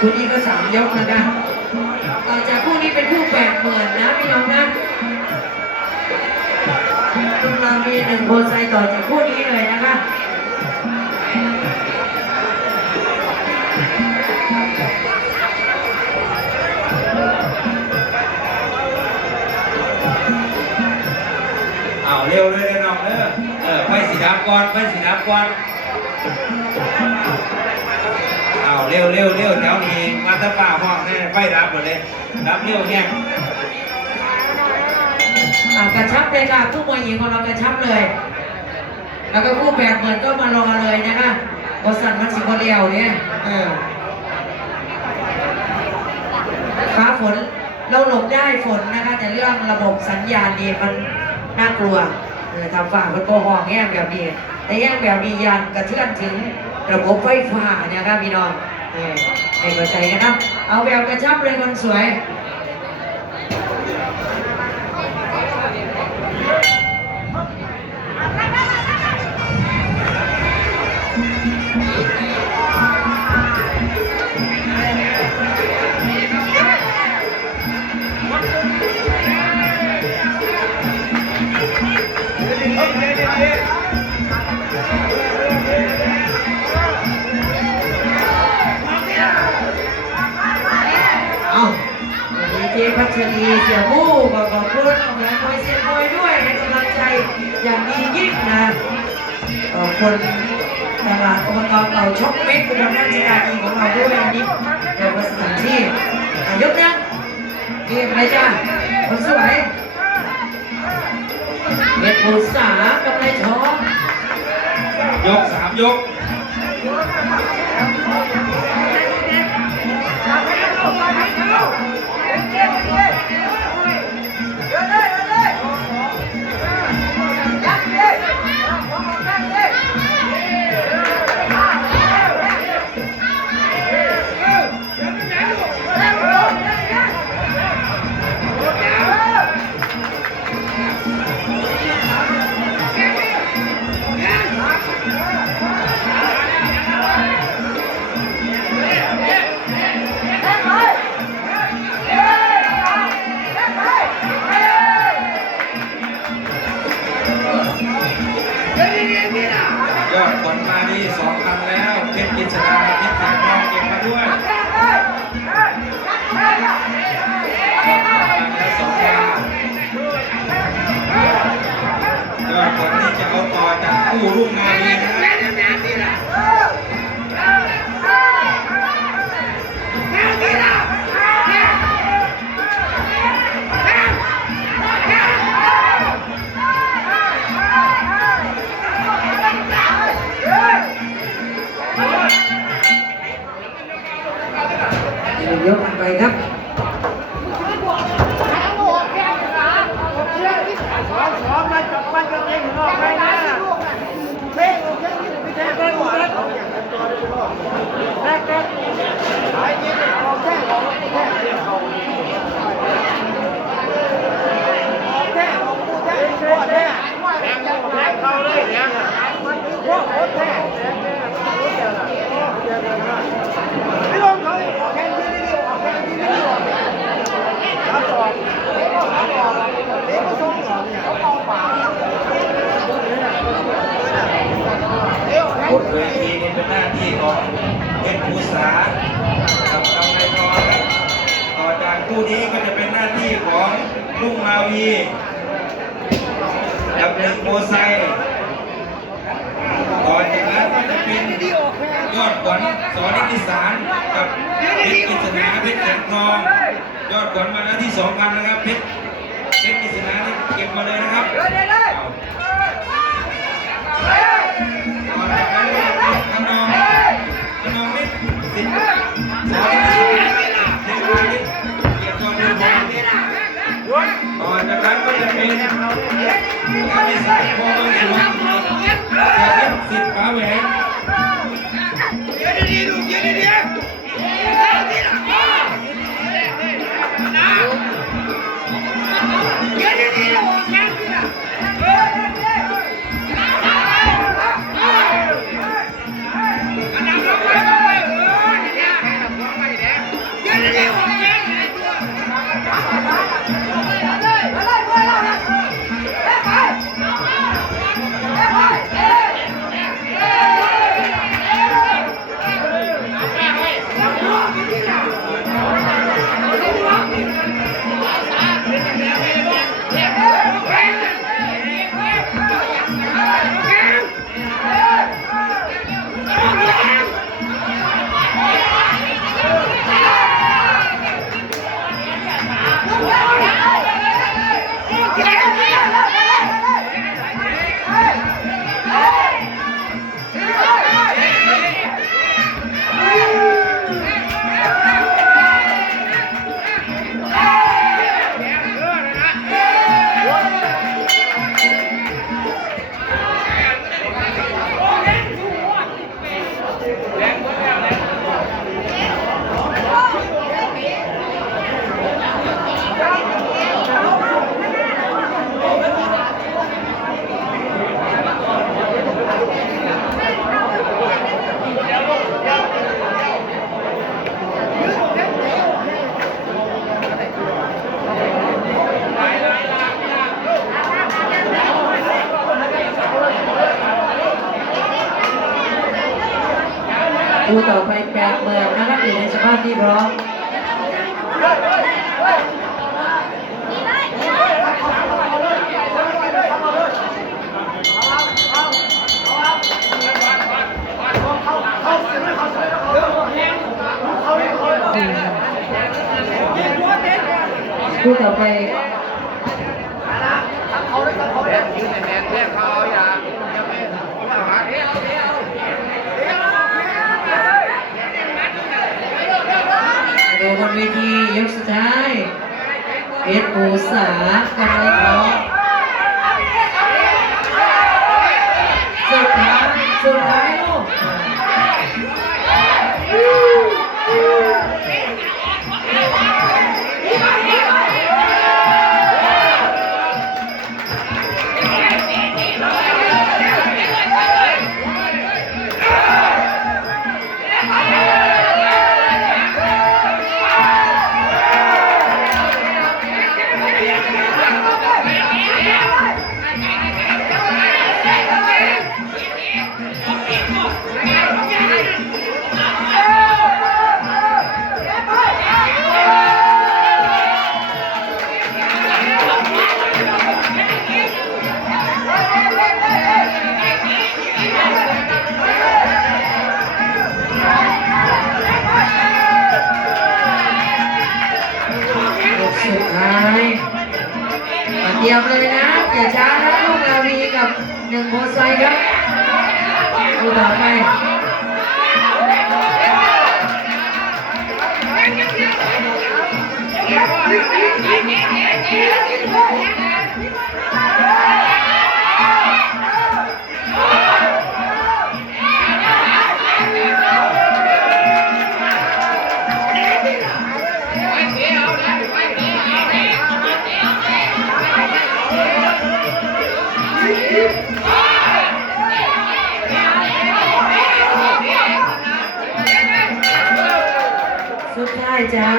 คู่นี้ก็สามยกนะคะต่อจากคู่นี้เป็นคู่แปดหมื่นนะพี่น้องนะเรามีหนึ่งโบไซต่อจากคู่นี้เลยนะคะเอาเร็วเลยนะน้องเด้อเออไปสีดำก่อนไปสีดำก่อน เอาเร็วเร็วเร็วแถวนี้มาตะป่าห้องแน่ไฟรับหมดเลย รับเร็วเนี่ยอะกระชับเลยค่ะคู่มวยหญิงของเรากระชับเลย แล้วก็คู่แปดเหมื่นก็มารอเลยนะคะบริษัทมันสิบเรียวเนี่ยเออฟ้าฝนเราหลบได้ฝนนะคะ แต่เรื่องระบบสัญญาณนี่มันน่ากลัวเออทำฝ่ามันโกหองแง่แบบนี้แต่แง่แบบนี้ยันกระเทือนถึง ระบบไฟฟ้าเนี่ยครับพี่น้องเออให้เข้าใจกันนะเอาแบบกระชับเลยคนสวย ชรีเสียมู่ก็ขอบคุณของแรงมวยเสียมวยด้วยให้กำลังใจอย่างดียิ่งนะขอบคุณตลาดอบตเก่าช็อกเม็ดประจำราชการดีของเราด้วยวันนี้เดี๋ยวมาสถานที่ยกนะนี่อะไรจ้าคนสวยเม็ดปูสากำไรช้องยกสามยก ยอดผลมาดีสองครั้งแล้วเพชรกิจสดาเพชรแขกทองเก็บมาด้วยสองพันยอดผลนี่จะเอาต่อจากคู่รุ่งมานีนะ เพชรภูษากับกำไรทองครับต่อจากคู่นี้ก็จะเป็นหน้าที่ของลุงมาวีดับหนึ่งโมไซต่อจากนั้นก็จะเป็นยอดขวัญสอนิติสารกับเพชรกิษณาเพชรแสงทอง ยอดขวัญมาแล้วที่สองพันนะครับเพชรเพชรกิษณานี่เก็บมาเลยนะครับ สิบขาแหวน คู่ต่อไปแปดเมืองนะครับอยู่ในสภาพที่พร้อมคู่ต่อไป ดูบนเวทียกสุดท้าย เพชรปูสากำไร เยี่ยมเลยนะอย่าช้านะลูกนาวีกับหนึ่งโมไซค์ครับดูต่อไป จ้า